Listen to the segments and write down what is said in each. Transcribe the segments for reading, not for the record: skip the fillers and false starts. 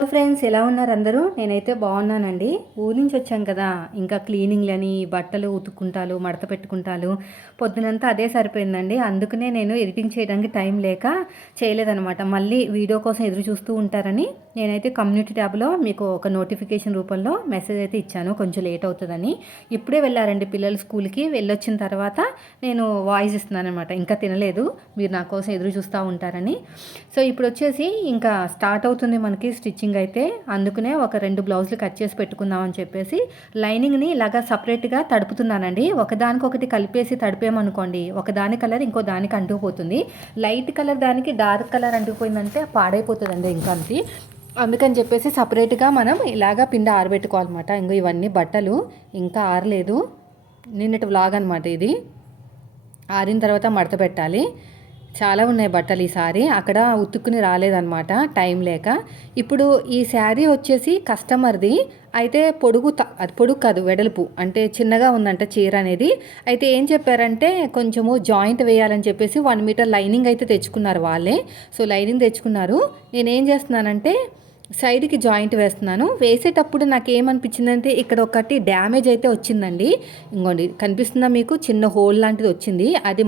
Hello friends, ఎలా ఉన్నారు అందరూ? నేనైతే బాగున్నానండి. ఊరి నుంచి వచ్చాం కదా, ఇంకా క్లీనింగ్లని, బట్టలు ఉతుక్కుంటాలు, మడత పెట్టుకుంటాలు, పొద్దునంతా అదే సరిపోయిందండి. అందుకనే నేను ఎడిటింగ్ చేయడానికి టైం లేక చేయలేదనమాట. మళ్ళీ వీడియో కోసం ఎదురు చూస్తూ ఉంటారని నేనైతే కమ్యూనిటీ ట్యాబ్లో మీకు ఒక నోటిఫికేషన్ రూపంలో మెసేజ్ అయితే ఇచ్చాను, కొంచెం లేట్ అవుతుందని. ఇప్పుడే వెళ్ళారండి పిల్లలు స్కూల్కి. వెళ్ళొచ్చిన తర్వాత నేను వాయిస్ ఇస్తున్నాను అనమాట. ఇంకా తినలేదు, మీరు నా కోసం ఎదురు చూస్తూ ఉంటారని. సో ఇప్పుడు వచ్చేసి ఇంకా స్టార్ట్ అవుతుంది మనకి స్టిచ్చింగ్ అయితే. అందుకనే ఒక 2 బ్లౌజులు కట్ చేసి పెట్టుకుందామని చెప్పేసి లైనింగ్ని ఇలాగా సపరేట్గా తడుపుతున్నానండి. ఒకదానికొకటి కలిపేసి తడిపేమనుకోండి, ఒకదాని కలర్ ఇంకో దానికి అంటుకుపోతుంది. లైట్ కలర్ దానికి డార్క్ కలర్ అంటుకుపోయిందంటే పాడైపోతుందండి ఇంకా అంతే. అందుకని చెప్పేసి సపరేట్గా మనం ఇలాగా పిండి ఆరబెట్టుకోవాలన్నమాట. ఇంకో ఇవన్నీ బట్టలు ఇంకా ఆరలేదు, నిన్నటి వ్లాగ్ అనమాట ఇది. ఆరిన తర్వాత మడత పెట్టాలి. చాలా ఉన్నాయి బట్టలు ఈసారి, అక్కడ ఉతుక్కుని రాలేదన్నమాట టైం లేక. ఇప్పుడు ఈ శారీ వచ్చేసి కస్టమర్ది అయితే. అది పొడుగు కాదు, వెడల్పు, అంటే చిన్నగా ఉందంట చీర అనేది. అయితే ఏం చెప్పారంటే కొంచెము జాయింట్ వేయాలని చెప్పేసి 1 మీటర్ లైనింగ్ అయితే తెచ్చుకున్నారు వాళ్ళే. సో లైనింగ్ తెచ్చుకున్నారు. నేనేం చేస్తున్నానంటే సైడ్కి జాయింట్ వేస్తున్నాను. వేసేటప్పుడు నాకు ఏమనిపించిందంటే ఇక్కడ ఒకటి డ్యామేజ్ అయితే వచ్చిందండి. ఇంకోండి కనిపిస్తుందా మీకు, చిన్న హోల్ లాంటిది వచ్చింది. అది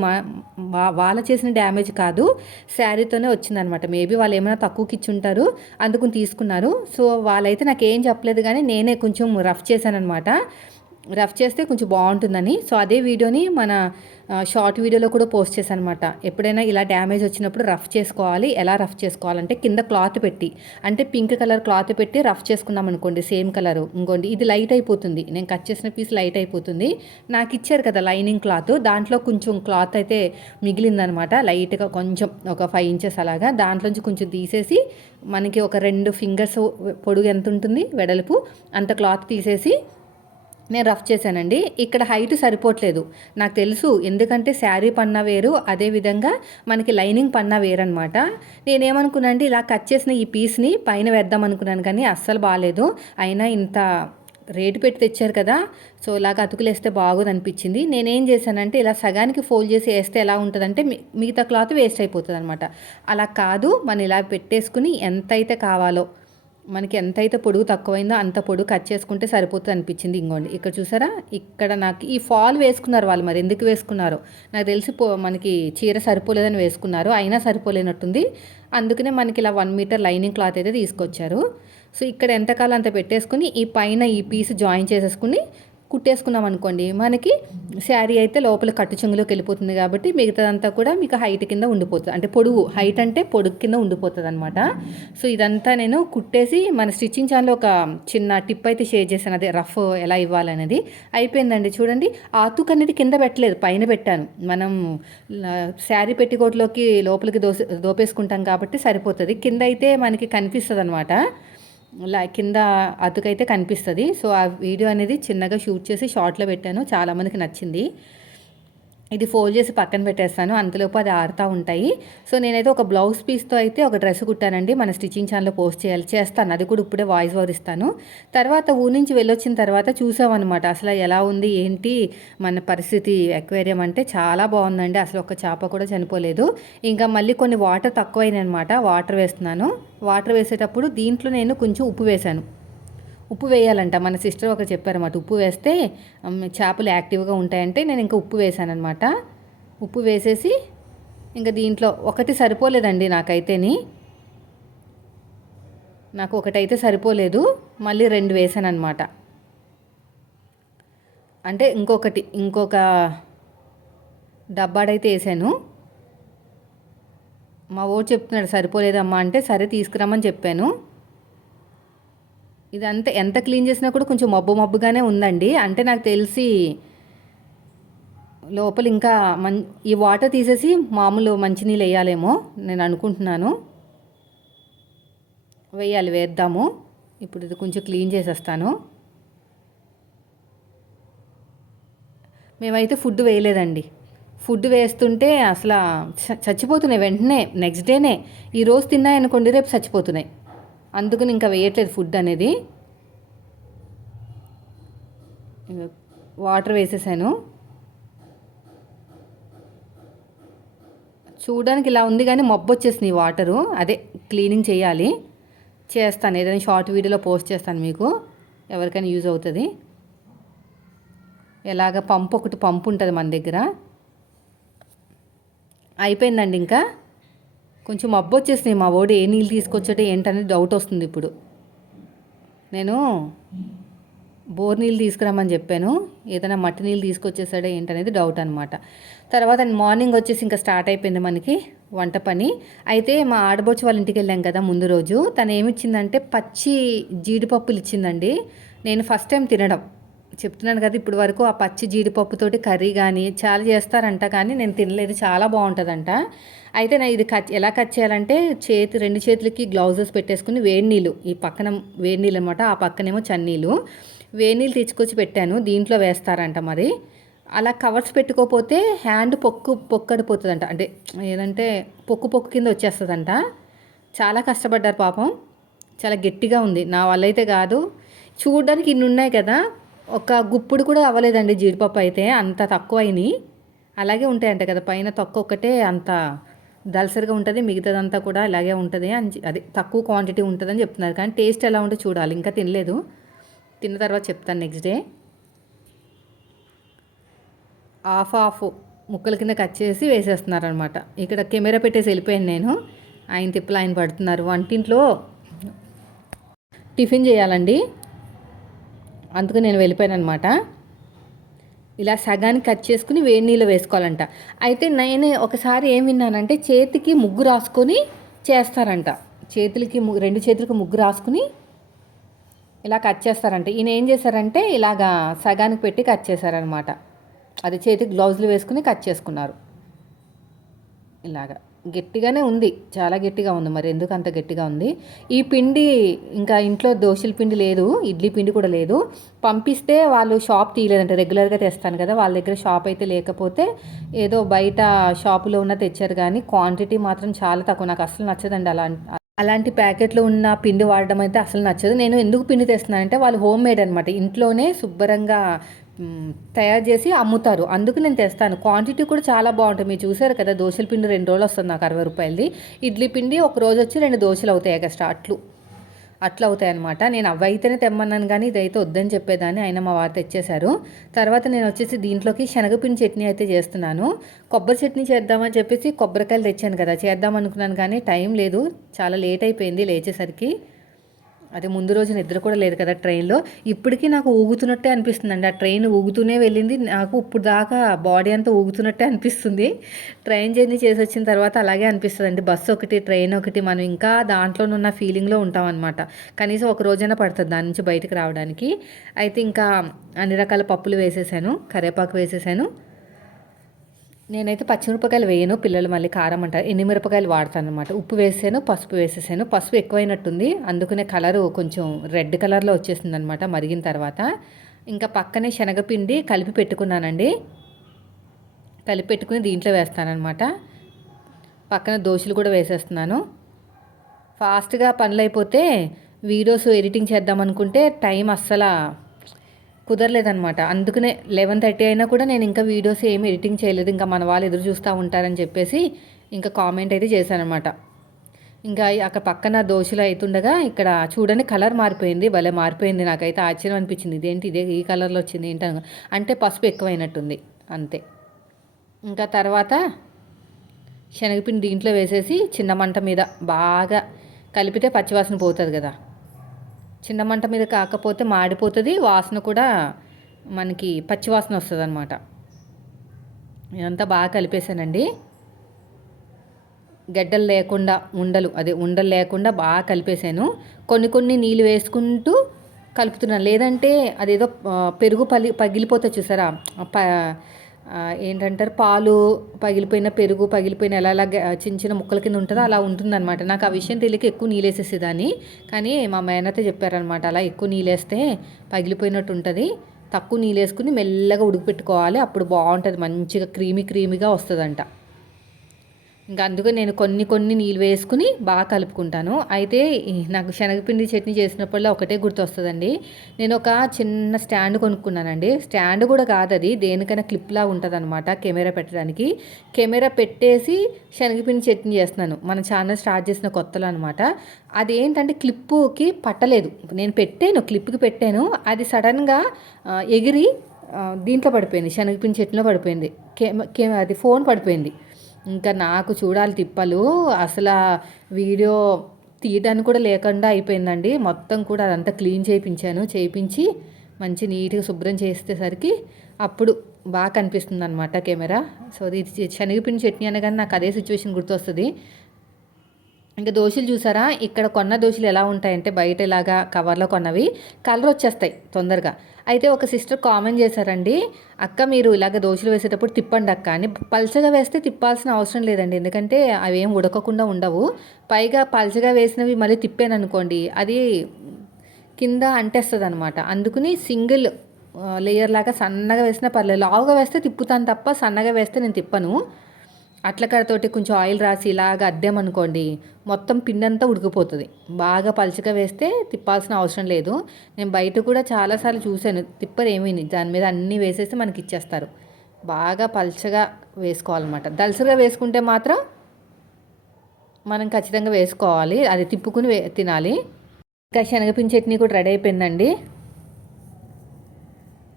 వాళ్ళ చేసిన డ్యామేజ్ కాదు, శారీతోనే వచ్చిందనమాట. మేబీ వాళ్ళు ఏమైనా తక్కువకి ఇచ్చి ఉంటారు, అందుకని తీసుకున్నారు. సో వాళ్ళైతే నాకు ఏం చెప్పలేదు, కానీ నేనే కొంచెం రఫ్ చేశానమాట. రఫ్ చేస్తే కొంచెం బాగుంటుందని. సో అదే వీడియోని మన షార్ట్ వీడియోలో కూడా పోస్ట్ చేశాను అనమాట. ఎప్పుడైనా ఇలా డ్యామేజ్ వచ్చినప్పుడు రఫ్ చేసుకోవాలి. ఎలా రఫ్ చేసుకోవాలంటే కింద క్లాత్ పెట్టి, అంటే పింక్ కలర్ క్లాత్ పెట్టి రఫ్ చేసుకున్నాం అనుకోండి, సేమ్ కలరు. ఇంకోండి ఇది లైట్ అయిపోతుంది, నేను కట్ చేసిన పీస్ లైట్ అయిపోతుంది. నాకు ఇచ్చారు కదా లైనింగ్ క్లాత్, దాంట్లో కొంచెం క్లాత్ అయితే మిగిలిందనమాట. లైట్గా కొంచెం ఒక 5 ఇంచెస్ అలాగా దాంట్లోంచి కొంచెం తీసేసి, మనకి ఒక 2 ఫింగర్స్ పొడుగు ఎంత ఉంటుంది వెడల్పు, అంత క్లాత్ తీసేసి నేను రఫ్ చేశానండి. ఇక్కడ హైట్ సరిపోవట్లేదు నాకు తెలుసు, ఎందుకంటే శారీ పన్నా వేరు, అదేవిధంగా మనకి లైనింగ్ పన్నా వేరు అనమాట. నేనేమనుకున్నానంటే ఇలా కట్ చేసిన ఈ పీస్ని పైన వేద్దాం అనుకున్నాను, కానీ అస్సలు బాగాలేదు. అయినా ఇంత రేటు పెట్టి తెచ్చారు కదా, సో ఇలాగ అతుకులేస్తే బాగోదు అనిపించింది. నేనేం చేశానంటే ఇలా సగానికి ఫోల్డ్ చేసి వేస్తే ఎలా ఉంటుందంటే మిగతా క్లాత్ వేస్ట్ అయిపోతుంది అనమాట. అలా కాదు, మనం ఇలా పెట్టేసుకుని ఎంతైతే కావాలో, మనకి ఎంతైతే పొడుగు తక్కువైందో అంత పొడుగు కట్ చేసుకుంటే సరిపోతుంది అనిపించింది. ఇంకోండి ఇక్కడ చూసారా, ఇక్కడ నాకు ఈ ఫాల్ వేసుకున్నారు వాళ్ళు, మరి ఎందుకు వేసుకున్నారో నాకు తెలిసి మనకి చీర సరిపోలేదని వేసుకున్నారు, అయినా సరిపోలేనట్టుంది. అందుకనే మనకి ఇలా 1 మీటర్ లైనింగ్ క్లాత్ అయితే తీసుకొచ్చారు. సో ఇక్కడ ఎంతకాలం అంత పెట్టేసుకుని ఈ పైన ఈ పీస్ జాయిన్ చేసేసుకుని కుట్టేసుకున్నాం అనుకోండి, మనకి శారీ అయితే లోపల కట్టు చెంగులోకి వెళ్ళిపోతుంది. కాబట్టి మిగతాదంతా కూడా మీకు హైట్ కింద ఉండిపోతుంది, అంటే పొడుగు, హైట్ అంటే పొడుగు కింద ఉండిపోతుంది అనమాట. సో ఇదంతా నేను కుట్టేసి మన స్టిచ్చింగ్ ఛానల్లో ఒక చిన్న టిప్ అయితే షేర్ చేశాను, అదే రఫ్ ఎలా ఇవ్వాలనేది. అయిపోయిందండి చూడండి. ఆ అతుకు అనేది కింద పెట్టలేదు, పైన పెట్టాను. మనం శారీ పెట్టికోట్లోకి లోపలికి దోపేసుకుంటాం కాబట్టి సరిపోతుంది. కింద అయితే మనకి కనిపిస్తుంది అనమాట, కింద అతుకైతే కనిపిస్తుంది. సో ఆ వీడియో అనేది చిన్నగా షూట్ చేసి షార్ట్లో పెట్టాను, చాలామందికి నచ్చింది. ఇది ఫోల్డ్ చేసి పక్కన పెట్టేస్తాను, అంతలోపు అది ఆరుతూ ఉంటాయి. సో నేనైతే ఒక బ్లౌజ్ పీస్తో అయితే ఒక డ్రెస్ కుట్టానండి, మన స్టిచ్చింగ్ ఛానల్లో పోస్ట్ చేస్తాను, అది కూడా ఇప్పుడే వాయిస్ ఓవర్ ఇస్తాను. తర్వాత ఊరి నుంచి వెళ్ళొచ్చిన తర్వాత చూసామన్నమాట అసలు ఎలా ఉంది ఏంటి మన పరిస్థితి. ఎక్వేరియం అంటే చాలా బాగుందండి, అసలు ఒక చేప కూడా చనిపోలేదు. ఇంకా మళ్ళీ కొన్ని వాటర్ తక్కువైనాయి అనమాట, వాటర్ వేస్తున్నాను. వాటర్ వేసేటప్పుడు దీంట్లో నేను కొంచెం ఉప్పు వేశాను. ఉప్పు వేయాలంట, మన సిస్టర్ ఒకరు చెప్పారన్నమాట, ఉప్పు వేస్తే చేపలు యాక్టివ్గా ఉంటాయంటే నేను ఇంకా ఉప్పు వేసానమాట. ఉప్పు వేసేసి ఇంకా దీంట్లో ఒకటి సరిపోలేదండి నాకు ఒకటైతే సరిపోలేదు, మళ్ళీ 2 వేసాను అనమాట. అంటే ఇంకొక డబ్బాడైతే వేసాను. మా ఓడు చెప్తున్నాడు సరిపోలేదమ్మా అంటే, సరే తీసుకురమ్మని చెప్పాను. ఇదంతా ఎంత క్లీన్ చేసినా కూడా కొంచెం మబ్బుగానే ఉందండి. అంటే నాకు తెలిసి లోపల ఇంకా ఈ వాటర్ తీసేసి మామూలు మంచినీళ్ళు వేయాలేమో నేను అనుకుంటున్నాను. వేద్దాము. ఇప్పుడు ఇది కొంచెం క్లీన్ చేసేస్తాను. మేమైతే ఫుడ్ వేయలేదండి, ఫుడ్ వేస్తుంటే అసలు చచ్చిపోతున్నాయి వెంటనే, నెక్స్ట్ డేనే. ఈరోజు తిన్నాయనుకోండి రేపు చచ్చిపోతున్నాయి, అందుకని ఇంకా వేయట్లేదు ఫుడ్ అనేది. వాటర్ వేసేసాను. చూడడానికి ఇలా ఉంది కానీ మబ్బు వచ్చేసింది వాటరు, అదే క్లీనింగ్ చేయాలి. చేస్తాను, ఏదైనా షార్ట్ వీడియోలో పోస్ట్ చేస్తాను, మీకు ఎవరికైనా యూజ్ అవుతుంది. ఎలాగ పంపు ఉంటుంది మన దగ్గర. అయిపోయిందండి. ఇంకా కొంచెం మబ్బు వచ్చేసినాయి. మా ఓడి ఏ నీళ్ళు తీసుకొచ్చాడో ఏంటనేది డౌట్ వస్తుంది ఇప్పుడు. నేను బోర్ నీళ్ళు తీసుకురామని చెప్పాను, ఏదైనా మట్టి నీళ్ళు తీసుకొచ్చేసాడో ఏంటనేది డౌట్ అనమాట. తర్వాత మార్నింగ్ వచ్చేసి ఇంకా స్టార్ట్ అయిపోయింది మనకి వంట పని. అయితే మా ఆడబొచ్చు వాళ్ళ ఇంటికి వెళ్ళాం కదా ముందు రోజు, తను ఏమిచ్చిందంటే పచ్చి జీడిపప్పులు ఇచ్చిందండి. నేను ఫస్ట్ టైం తినడం, చెప్తున్నాను కదా ఇప్పుడు వరకు ఆ పచ్చి జీడిపప్పుతోటి కర్రీ కానీ చాలా చేస్తారంట, కానీ నేను తినలేదు. చాలా బాగుంటుందంట. అయితే నా ఇది ఎలా కట్ చేయాలంటే రెండు చేతులకి గ్లౌజెస్ పెట్టేసుకుని వేడి నీళ్ళు, ఈ పక్కన వేడి నీళ్ళు అనమాట, ఆ పక్కనేమో చన్నీళ్ళు, వేడి నీళ్ళు తెచ్చుకొచ్చి పెట్టాను. దీంట్లో వేస్తారంట మరి. అలా కవర్స్ పెట్టుకోకపోతే హ్యాండ్ పొక్కడిపోతుందంట, అంటే ఏదంటే పొక్కు కింద వచ్చేస్తుందంట. చాలా కష్టపడ్డారు పాపం, చాలా గట్టిగా ఉంది. నా వల్ల అయితే కాదు. చూడడానికి ఇన్ని ఉన్నాయి కదా, ఒక గుప్పుడు కూడా అవ్వలేదండి జీడిపప్పు అయితే, అంత తక్కువ అయినాయి. అలాగే ఉంటాయంట కదా, పైన తక్కువ ఒక్కటే అంత దలసరిగా ఉంటుంది, మిగతాదంతా కూడా అలాగే ఉంటుంది అని, అది తక్కువ క్వాంటిటీ ఉంటుందని చెప్తున్నారు. కానీ టేస్ట్ ఎలా ఉంటుందో చూడాలి, ఇంకా తినలేదు. తిన్న తర్వాత చెప్తాను నెక్స్ట్ డే. హాఫ్ ముక్కల కింద కట్ చేసి వేసేస్తున్నారనమాట. ఇక్కడ కెమెరా పెట్టేసి వెళ్ళిపోయాను నేను, ఆయన తిప్పలు ఆయన పడుతున్నారు. వంటింట్లో టిఫిన్ చేయాలండి, అందుకు నేను వెళ్ళిపోయాను అనమాట. ఇలా సగానికి కట్ చేసుకుని వేడి నీళ్ళు వేసుకోవాలంట. అయితే నేను ఒకసారి ఏం విన్నానంటే చేతికి ముగ్గు రాసుకొని చేస్తారంట. రెండు చేతులకి ముగ్గు రాసుకుని ఇలా కట్ చేస్తారంట. ఈయన ఏం చేశారంటే ఇలాగా సగానికి పెట్టి కట్ చేశారనమాట. అది చేతికి గ్లౌజులు వేసుకుని కట్ చేసుకున్నారు. ఇలాగా గట్టిగానే ఉంది, చాలా గట్టిగా ఉంది. మరి ఎందుకు అంత గట్టిగా ఉంది? ఈ పిండి ఇంకా ఇంట్లో దోశల పిండి లేదు, ఇడ్లీ పిండి కూడా లేదు. పంపిస్తే వాళ్ళు షాప్ తీయలేదంటే, రెగ్యులర్గా తెస్తాను కదా, వాళ్ళ దగ్గర షాప్ అయితే లేకపోతే ఏదో బయట షాపులో ఉన్న తెచ్చారు. కానీ క్వాంటిటీ మాత్రం చాలా తక్కువ. నాకు అసలు నచ్చదండి అలాంటి ప్యాకెట్లో ఉన్న పిండి వాడడం అయితే అసలు నచ్చదు. నేను ఎందుకు పిండి తెస్తున్నానంటే వాళ్ళు హోమ్ మేడ్ అనమాట, ఇంట్లోనే శుభ్రంగా తయారు చేసి అమ్ముతారు, అందుకు నేను తెస్తాను. క్వాంటిటీ కూడా చాలా బాగుంటుంది. మీరు చూసారు కదా, దోశల పిండి 2 రోజులు వస్తుంది నాకు 60 రూపాయలది. ఇడ్లీ పిండి ఒక రోజు వచ్చి 2 దోశలు అవుతాయి ఎక్స్ట్రా, అట్లా అవుతాయి అనమాట. నేను అవి అయితేనే తెమ్మన్నాను, కానీ ఇదైతే వద్దని చెప్పేదాన్ని. అయినా మా వారు తెచ్చేశారు. తర్వాత నేను వచ్చేసి దీంట్లోకి శనగపిండి చట్నీ అయితే చేస్తున్నాను. కొబ్బరి చట్నీ చేద్దామని చెప్పేసి కొబ్బరికాయలు తెచ్చాను కదా, చేద్దాం అనుకున్నాను, కానీ టైం లేదు, చాలా లేట్ అయిపోయింది లేచేసరికి. అదే ముందు రోజు నిద్ర కూడా లేదు కదా ట్రైన్లో. ఇప్పటికీ నాకు ఊగుతున్నట్టే అనిపిస్తుందండి, ఆ ట్రైన్ ఊగుతూనే వెళ్ళింది. నాకు ఇప్పుడు దాకా బాడీ అంతా ఊగుతున్నట్టే అనిపిస్తుంది. ట్రైన్ జర్నీ చేసి వచ్చిన తర్వాత అలాగే అనిపిస్తుంది అండి. బస్సు ఒకటి, ట్రైన్ ఒకటి, మనం ఇంకా దాంట్లోనున్న ఫీలింగ్లో ఉంటాం అనమాట. కనీసం ఒక రోజైనా పడుతుంది దాని నుంచి బయటకు రావడానికి. అయితే ఇంకా అన్ని రకాల పప్పులు వేసేసాను, కరివేపాకు వేసేసాను. నేనైతే పచ్చిమిరపకాయలు వేయను, పిల్లలు మళ్ళీ కారం అంటారు. ఎండుమిరపకాయలు వాడతాను అనమాట. ఉప్పు వేసాను, పసుపు వేసేసాను. పసుపు ఎక్కువైనట్టుంది, అందుకనే కలరు కొంచెం రెడ్ కలర్లో వచ్చేసింది అనమాట మరిగిన తర్వాత. ఇంకా పక్కనే శనగపిండి కలిపి పెట్టుకున్నానండి, కలిపి పెట్టుకుని దీంట్లో వేస్తానమాట. పక్కన దోశలు కూడా వేసేస్తున్నాను. ఫాస్ట్గా పనులు అయిపోతే వీడియోస్ ఎడిటింగ్ చేద్దాం అనుకుంటే టైం అస్సలు కుదరలేదనమాట. అందుకనే 11:30 అయినా కూడా నేను ఇంకా వీడియోస్ ఏమి ఎడిటింగ్ చేయలేదు. ఇంకా మన వాళ్ళు ఎదురు చూస్తూ ఉంటారని చెప్పేసి ఇంకా కామెంట్ అయితే చేశానమాట. ఇంకా అక్కడ పక్కన దోశలు అవుతుండగా ఇక్కడ చూడండి కలర్ మారిపోయింది, భలే మారిపోయింది. నాకైతే ఆశ్చర్యం అనిపించింది, ఇదేంటి ఈ కలర్లో వచ్చింది ఏంటి అంటే పసుపు ఎక్కువైనట్టుంది అంతే. ఇంకా తర్వాత శనగపిండి దీంట్లో వేసేసి చిన్న మంట మీద బాగా కలిపితే పచ్చివాసన పోతుంది కదా. చిన్న మంట మీద కాకపోతే మాడిపోతుంది, వాసన కూడా మనకి పచ్చివాసన వస్తుంది అనమాట. ఇదంతా బాగా కలిపేసానండి, గడ్డలు లేకుండా ఉండలు లేకుండా బాగా కలిపేసాను. కొన్ని నీళ్ళు వేసుకుంటూ కలుపుతున్నాను, లేదంటే అదేదో పెరుగు పగిలిపోతుంది చూసారా, ఏంటంటారు, పాలు పగిలిపోయిన, పెరుగు పగిలిపోయిన ఎలా చిన్న చిన్న ముక్కల కింద ఉంటుందో అలా ఉంటుందన్నమాట. నాకు ఆ విషయం తెలియక ఎక్కువ నీళ్ళు వేసేసేదాన్ని, కానీ మా మేనతే చెప్పారనమాట, అలా ఎక్కువ నీళ్ళు వేస్తే పగిలిపోయినట్టు ఉంటుంది, తక్కువ నీళ్ళు వేసుకుని మెల్లగా ఉడికిపెట్టుకోవాలి, అప్పుడు బాగుంటుంది, మంచిగా క్రీమీగా వస్తుందంట. ఇంకా అందుకే నేను కొన్ని కొన్ని నీళ్ళు వేసుకుని బాగా కలుపుకుంటాను. అయితే నాకు శనగపిండి చట్నీ చేసినప్పుడల్లా ఒకటే గుర్తొస్తదండి. నేను ఒక చిన్న స్టాండ్ కొనుక్కున్నానండి. స్టాండ్ కూడా కాదది. దేనికైనా క్లిప్‌లా ఉంటదనమాట కెమెరా పెట్టడానికి. కెమెరా పెట్టేసి శనగపిండి చట్నీ చేస్తున్నాను. మన ఛానల్ స్టార్ట్ చేసిన కొత్తలో అనమాట. అదేంటంటే క్లిప్పుకి పట్టలేదు. నేను పెట్టాను, క్లిప్‌కి పెట్టాను. అది సడెన్‌గా ఎగిరి దీంట్లో పడిపోయింది. శనగపిండి చట్నీలో పడిపోయింది. అది ఫోన్ పడిపోయింది. ఇంకా నాకు చూడాలి తిప్పలు. అసల వీడియో తీయడానికి కూడా లేకుండా అయిపోయిందండి. మొత్తం కూడా అదంతా క్లీన్ చేయించాను. చేయించి మంచి నీట్‌గా శుభ్రం చేసేసరికి అప్పుడు బాగా కనిపిస్తుందనమాట కెమెరా. సో, ఇది శనగపిండి చట్నీ అనగానే నాకు అదే సిచ్యువేషన్ గుర్తొస్తది. ఇంకా దోశలు చూసారా? ఇక్కడ కొన్న దోశలు ఎలా ఉంటాయంటే బయట ఇలాగా కవర్లో కొన్నవి కలర్ వచ్చేస్తాయి తొందరగా. అయితే ఒక సిస్టర్ కామెంట్ చేశారండి, అక్క మీరు ఇలాగ దోశలు వేసేటప్పుడు తిప్పండి అక్క అని. పల్చగా వేస్తే తిప్పాల్సిన అవసరం లేదండి, ఎందుకంటే అవి ఏం ఉడకకుండా ఉండవు. పైగా పల్చగా వేసినవి మళ్ళీ తిప్పాననుకోండి అది కింద అంటేస్తుంది అనమాట. అందుకని సింగిల్ లేయర్ లాగా సన్నగా వేసినా పర్లేదు. లావుగా వేస్తే తిప్పుతాను తప్ప సన్నగా వేస్తే నేను తిప్పను. అట్లకాడతోటి కొంచెం ఆయిల్ రాసి ఇలాగ అద్దామనుకోండి మొత్తం పిండంతా ఉడికిపోతుంది. బాగా పలుచగా వేస్తే తిప్పాల్సిన అవసరం లేదు. నేను బయట కూడా చాలాసార్లు చూశాను, తిప్పరు ఏమీని, దాని మీద అన్నీ వేసేసి మనకి ఇచ్చేస్తారు. బాగా పలుచగా వేసుకోవాలన్నమాట. దలసరిగా వేసుకుంటే మాత్రం మనం ఖచ్చితంగా వేసుకోవాలి, అది తిప్పుకుని తినాలి. ఇంకా శనగపిండి చట్నీ కూడా రెడీ అయిపోయిందండి.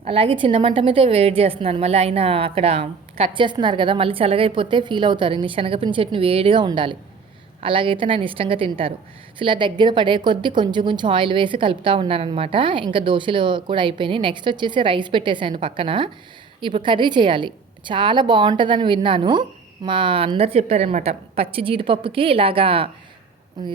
అలాగే చిన్న మంట మీద వేడి చేస్తున్నాను. మళ్ళీ ఆయన అక్కడ కట్ చేస్తున్నారు కదా, మళ్ళీ చల్లగైపోతే ఫీల్ అవుతారు. నీ శనగపిండి చట్నీ వేడిగా ఉండాలి, అలాగైతే నేను ఇష్టంగా తింటారు. సో ఇలా దగ్గర పడే కొద్దీ కొంచెం కొంచెం ఆయిల్ వేసి కలుపుతూ ఉన్నానమాట. ఇంకా దోశలు కూడా అయిపోయినాయి. నెక్స్ట్ వచ్చేసి రైస్ పెట్టేశాను పక్కన. ఇప్పుడు కర్రీ చేయాలి. చాలా బాగుంటుందని విన్నాను, మా అందరు చెప్పారనమాట. పచ్చి జీడిపప్పుకి ఇలాగా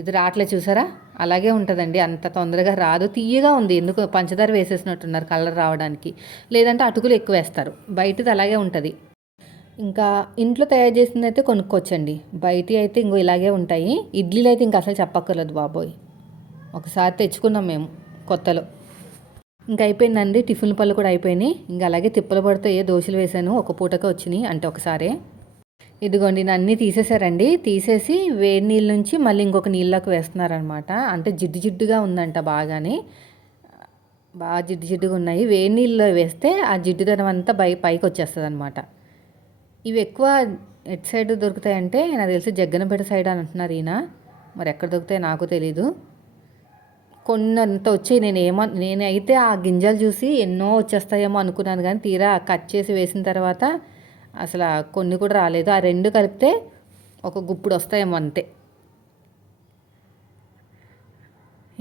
ఇది రాట్లే చూసారా, అలాగే ఉంటుందండి. అంత తొందరగా రాదు, తీయగా ఉంది. ఎందుకు పంచదార వేసేసినట్టున్నారు కలర్ రావడానికి, లేదంటే అటుకులు ఎక్కువ వేస్తారు. బయటది అలాగే ఉంటుంది. ఇంకా ఇంట్లో తయారు చేసింది అయితే కొనుక్కోవచ్చండి. బయట అయితే ఇంకో ఇలాగే ఉంటాయి. ఇడ్లీలు అయితే ఇంకా అసలు చెప్పక్కర్లేదు బాబోయ్, ఒకసారి తెచ్చుకున్నాం మేము కొత్తలో. ఇంకా అయిపోయిందండి, టిఫిన్ పళ్ళు కూడా అయిపోయినాయి. ఇంకా అలాగే తిప్పలు పడితే దోశలు వేసాను, ఒక పూటకే వచ్చినాయి అంటే ఒకసారే. ఇదిగోండి అన్నీ తీసేసారండి. తీసేసి వేడి నీళ్ళ నుంచి మళ్ళీ ఇంకొక నీళ్ళలోకి వేస్తున్నారనమాట. అంటే జిడ్డు జిడ్డుగా ఉందంట బాగానే, బాగా జిడ్డు జిడ్డుగా ఉన్నాయి. వేడి నీళ్ళలో వేస్తే ఆ జిడ్డుదనం అంతా పైకి వచ్చేస్తుంది అనమాట. ఇవి ఎక్కువ ఎటు సైడ్ దొరుకుతాయంటే నాకు తెలిసి జగ్గనపేట సైడ్ అని అంటున్నారు ఈయన, మరి ఎక్కడ దొరుకుతాయో నాకు తెలీదు. కొన్నంత వచ్చాయి. నేనైతే ఆ గింజలు చూసి ఎన్నో వచ్చేస్తాయేమో అనుకున్నాను, కానీ తీరా కట్ చేసి వేసిన తర్వాత అసలు కొన్ని కూడా రాలేదు. ఆ రెండు కలిపితే ఒక గుప్పుడు వస్తాయేమో అంతే.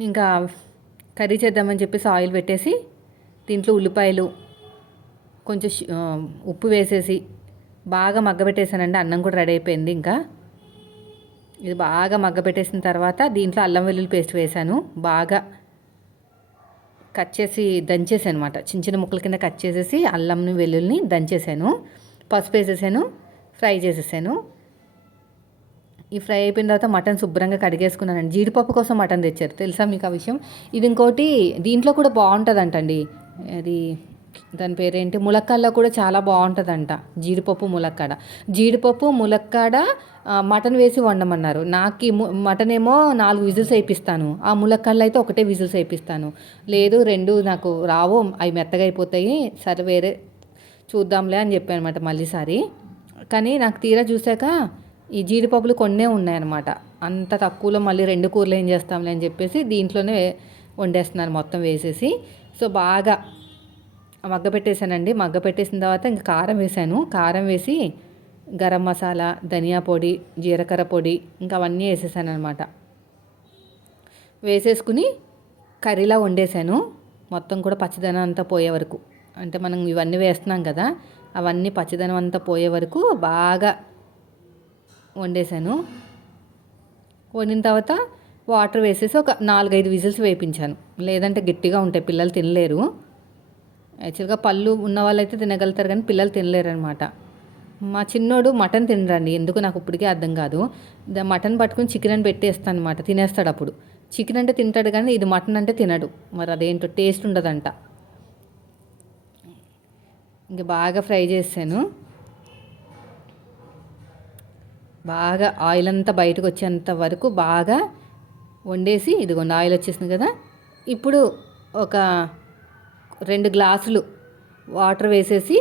ఇంకా కర్రీ చేద్దామని చెప్పేసి ఆయిల్ పెట్టేసి దీంట్లో ఉల్లిపాయలు కొంచెం ఉప్పు వేసేసి బాగా మగ్గబెట్టేసానండి. అన్నం కూడా రెడీ అయిపోయింది. ఇంకా ఇది బాగా మగ్గబెట్టేసిన తర్వాత దీంట్లో అల్లం వెల్లుల్లి పేస్ట్ వేసాను. బాగా కట్ చేసి దంచేసాను అనమాట. చిన్న చిన్న ముక్కల కింద కట్ చేసేసి అల్లంని వెల్లుల్లిని దంచేసాను. పసుపు వేసేసాను, ఫ్రై చేసేసాను. ఈ ఫ్రై అయిపోయిన తర్వాత మటన్ శుభ్రంగా కడిగేసుకున్నానండి. జీడిపప్పు కోసం మటన్ తెచ్చారు, తెలుసా మీకు ఆ విషయం? ఇది ఇంకోటి దీంట్లో కూడా బాగుంటుందంటండి. అది దాని పేరేంటి, ములక్కాడలో కూడా చాలా బాగుంటుందంట. జీడిపప్పు ములక్కాడ, జీడిపప్పు ములక్కాడ మటన్ వేసి వండమన్నారు. నాకు మటన్ ఏమో 4 విజిల్స్ వేయిస్తాను, ఆ ములక్కాడలో అయితే ఒకటే విజిల్స్ వేయిస్తాను. లేదు 2 నాకు రావు, అవి మెత్తగా అయిపోతాయి, సరే వేరే చూద్దాంలే అని చెప్పాను అనమాట మళ్ళీసారి. కానీ నాకు తీరా చూశాక ఈ జీడిపప్పులు కొన్నే ఉన్నాయన్నమాట. అంత తక్కువలో మళ్ళీ 2 కూరలు ఏం చేస్తాంలే అని చెప్పేసి దీంట్లోనే వండేస్తున్నాను మొత్తం వేసేసి. సో బాగా మగ్గ పెట్టేశానండి. మగ్గ పెట్టేసిన తర్వాత ఇంకా కారం వేసాను. కారం వేసి గరం మసాలా, ధనియా పొడి, జీలకర్ర పొడి ఇంకా అవన్నీ వేసేసాను అనమాట. వేసేసుకుని కర్రీలా వండేసాను. మొత్తం కూడా పచ్చదనం అంతా పోయే వరకు, అంటే మనం ఇవన్నీ వేస్తున్నాం కదా, అవన్నీ పచ్చదనం అంతా పోయే వరకు బాగా వండేసాను. వండిన తర్వాత వాటర్ వేసేసి ఒక 4-5 విజిల్స్ వేయించాను, లేదంటే గట్టిగా ఉంటాయి, పిల్లలు తినలేరు. యాక్చువల్గా పళ్ళు ఉన్న వాళ్ళైతే తినగలుగుతారు, కానీ పిల్లలు తినలేరు అనమాట. మా చిన్నోడు మటన్ తినరండి, ఎందుకు నాకు ఇప్పటికే అర్థం కాదు. మటన్ పట్టుకుని చికెన్ అని పెట్టేస్తాను అనమాట, తినేస్తాడు. అప్పుడు చికెన్ అంటే తింటాడు, కానీ ఇది మటన్ అంటే తినడు. మరి అదేంటో టేస్ట్ ఉండదంట. ఇంకా బాగా ఫ్రై చేసాను. బాగా ఆయిల్ అంతా బయటకు వచ్చేంత వరకు బాగా వండేసి, ఇదిగోండి ఆయిల్ వచ్చేసింది కదా. ఇప్పుడు ఒక 2 గ్లాసులు వాటర్ వేసేసి,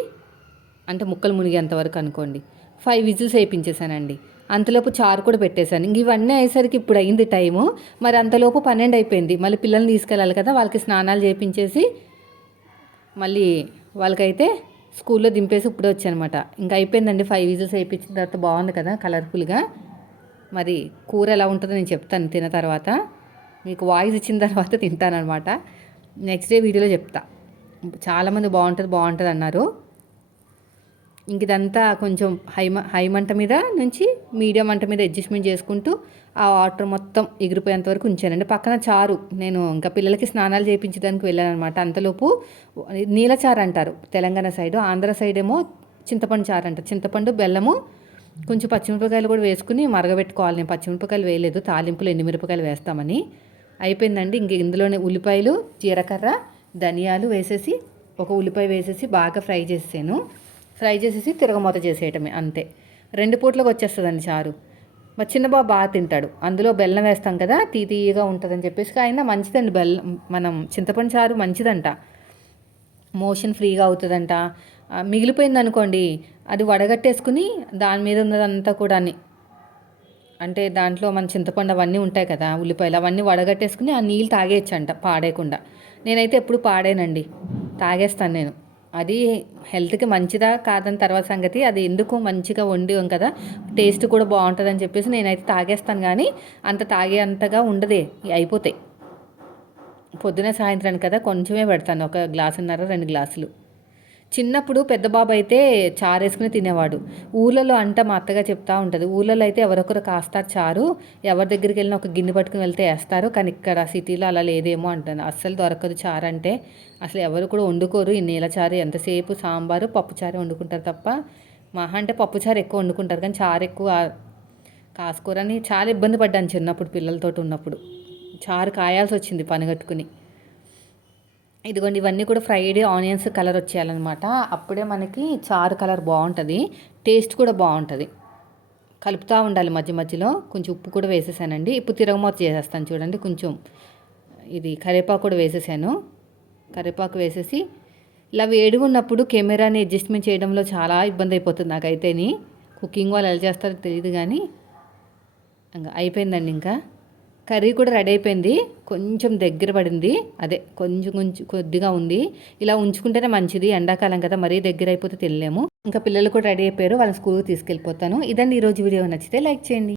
అంటే ముక్కలు మునిగేంత వరకు అనుకోండి, 5 విజిల్స్ వేయించేసానండి. అంతలోపు చారు కూడా పెట్టేశాను. ఇంక ఇవన్నీ అయ్యేసరికి ఇప్పుడు అయింది టైము. మరి అంతలోపు 12 అయిపోయింది. మళ్ళీ పిల్లల్ని తీసుకెళ్ళాలి కదా, వాళ్ళకి స్నానాలు చేయించేసి మళ్ళీ వాళ్ళకైతే స్కూల్లో దింపేసి ఇప్పుడే వచ్చానమాట. ఇంకా అయిపోయిందండి. 5 విజిల్స్ వేయించిన తర్వాత బాగుంది కదా కలర్ఫుల్గా. మరి కూర ఎలా ఉంటుందో నేను చెప్తాను తిన్న తర్వాత. మీకు వాయిస్ ఇచ్చిన తర్వాత తింటానమాట. నెక్స్ట్ డే వీడియోలో చెప్తా. చాలామంది బాగుంటుంది అన్నారు. ఇంక ఇదంతా కొంచెం హై మంట మీద నుంచి మీడియం మంట మీద అడ్జస్ట్మెంట్ చేసుకుంటూ ఆ వాటర్ మొత్తం ఎగిరిపోయేంత వరకు ఉంచానండి. పక్కన చారు, నేను ఇంకా పిల్లలకి స్నానాలు చేయించడానికి వెళ్ళాను అనమాట. అంతలోపు నీల చారు అంటారు తెలంగాణ సైడు, ఆంధ్ర సైడ్ ఏమో చింతపండు చారు అంటారు. చింతపండు, బెల్లము, కొంచెం పచ్చిమిరపకాయలు కూడా వేసుకుని మరగబెట్టుకోవాలి. నేను పచ్చిమిరపకాయలు వేయలేదు, తాలింపులు ఎండుమిరపకాయలు వేస్తామని. అయిపోయిందండి. ఇంక ఇందులోనే ఉల్లిపాయలు, జీలకర్ర, ధనియాలు వేసేసి, ఒక ఉల్లిపాయ వేసేసి బాగా ఫ్రై చేసేసి తిరగమూత చేసేయటమే, అంతే. 2 పూట్లకు వచ్చేస్తుందండి చారు. మా చిన్నబాబు బాగా తింటాడు. అందులో బెల్లం వేస్తాం కదా, తీయగా ఉంటుందని చెప్పేసి. అయినా మంచిదండి బెల్లం, మనం చింతపండు చారు మంచిదంట, మోషన్ ఫ్రీగా అవుతుందంట. మిగిలిపోయింది అనుకోండి, అది వడగట్టేసుకుని దాని మీద ఉన్నదంతా కూడా, అంటే దాంట్లో మన చింతపండు అవన్నీ ఉంటాయి కదా, ఉల్లిపాయలు అవన్నీ వడగట్టేసుకుని ఆ నీళ్ళు తాగేయచ్చంట పాడేయకుండా. నేనైతే ఎప్పుడు పాడేనండి, తాగేస్తాను నేను. అది హెల్త్కి మంచిదా కాదని తర్వాత సంగతి. అది ఎందుకు మంచిగా వండిం కదా, టేస్ట్ కూడా బాగుంటుందని చెప్పేసి నేనైతే తాగేస్తాను. కానీ అంత తాగే అంతగా ఉండదే, అయిపోతాయి. పొద్దున సాయంత్రానికి కదా కొంచెమే పెడతాను, 1 గ్లాసున్నర 2 గ్లాసులు. చిన్నప్పుడు పెద్ద బాబు అయితే చారు వేసుకుని తినేవాడు. ఊళ్ళలో అంట మా అత్తగా చెప్తా ఉంటుంది, ఊళ్ళలో అయితే ఎవరొకరు కాస్తారు చారు, ఎవరి దగ్గరికి వెళ్ళినా ఒక గిన్నె పట్టుకుని వెళ్తే వేస్తారు, కానీ ఇక్కడ సిటీలో అలా లేదేమో అంటాను. అస్సలు దొరకదు చారు అంటే, అసలు ఎవరు కూడా వండుకోరు. ఈ నీళ్ళ చారు ఎంతసేపు సాంబారు పప్పుచారు వండుకుంటారు తప్ప, మహా అంటే పప్పుచారు ఎక్కువ వండుకుంటారు, కానీ చారు ఎక్కువ కాసుకోరని చాలా ఇబ్బంది పడ్డాను చిన్నప్పుడు పిల్లలతో ఉన్నప్పుడు. చారు కాయాల్సి వచ్చింది పనిగట్టుకుని. ఇదిగోండి, ఇవన్నీ కూడా ఫ్రైడ్ ఆనియన్స్ కలర్ వచ్చేయాలన్నమాట. అప్పుడే మనకి చారు కలర్ బాగుంటుంది, టేస్ట్ కూడా బాగుంటుంది. కలుపుతూ ఉండాలి మధ్య మధ్యలో. కొంచెం ఉప్పు కూడా వేసేసానండి. ఇప్పుడు తిరగమూత చేసేస్తాను చూడండి. కొంచెం ఇది కరివేపాకు కూడా వేసేసాను. కరివేపాకు వేసేసి ఇలా వేడిగా ఉన్నప్పుడు కెమెరాని అడ్జస్ట్మెంట్ చేయడంలో చాలా ఇబ్బంది అయిపోతుంది నాకైతేని. కుకింగ్ వాళ్ళు ఎలా చేస్తారో తెలియదు, కానీ ఇంకా అయిపోయిందండి. ఇంకా కర్రీ కూడా రెడీ అయిపోయింది. కొంచెం దగ్గర పడింది, అదే కొంచెం కొద్దిగా ఉంది. ఇలా ఉంచుకుంటేనే మంచిది, ఎండాకాలం కదా, మరీ దగ్గర అయిపోతే తినలేము. ఇంకా పిల్లలు కూడా రెడీ అయిపోయారు, వాళ్ళని స్కూల్కి తీసుకెళ్ళిపోతాను. ఇదండి ఈరోజు వీడియో. నచ్చితే లైక్ చేయండి.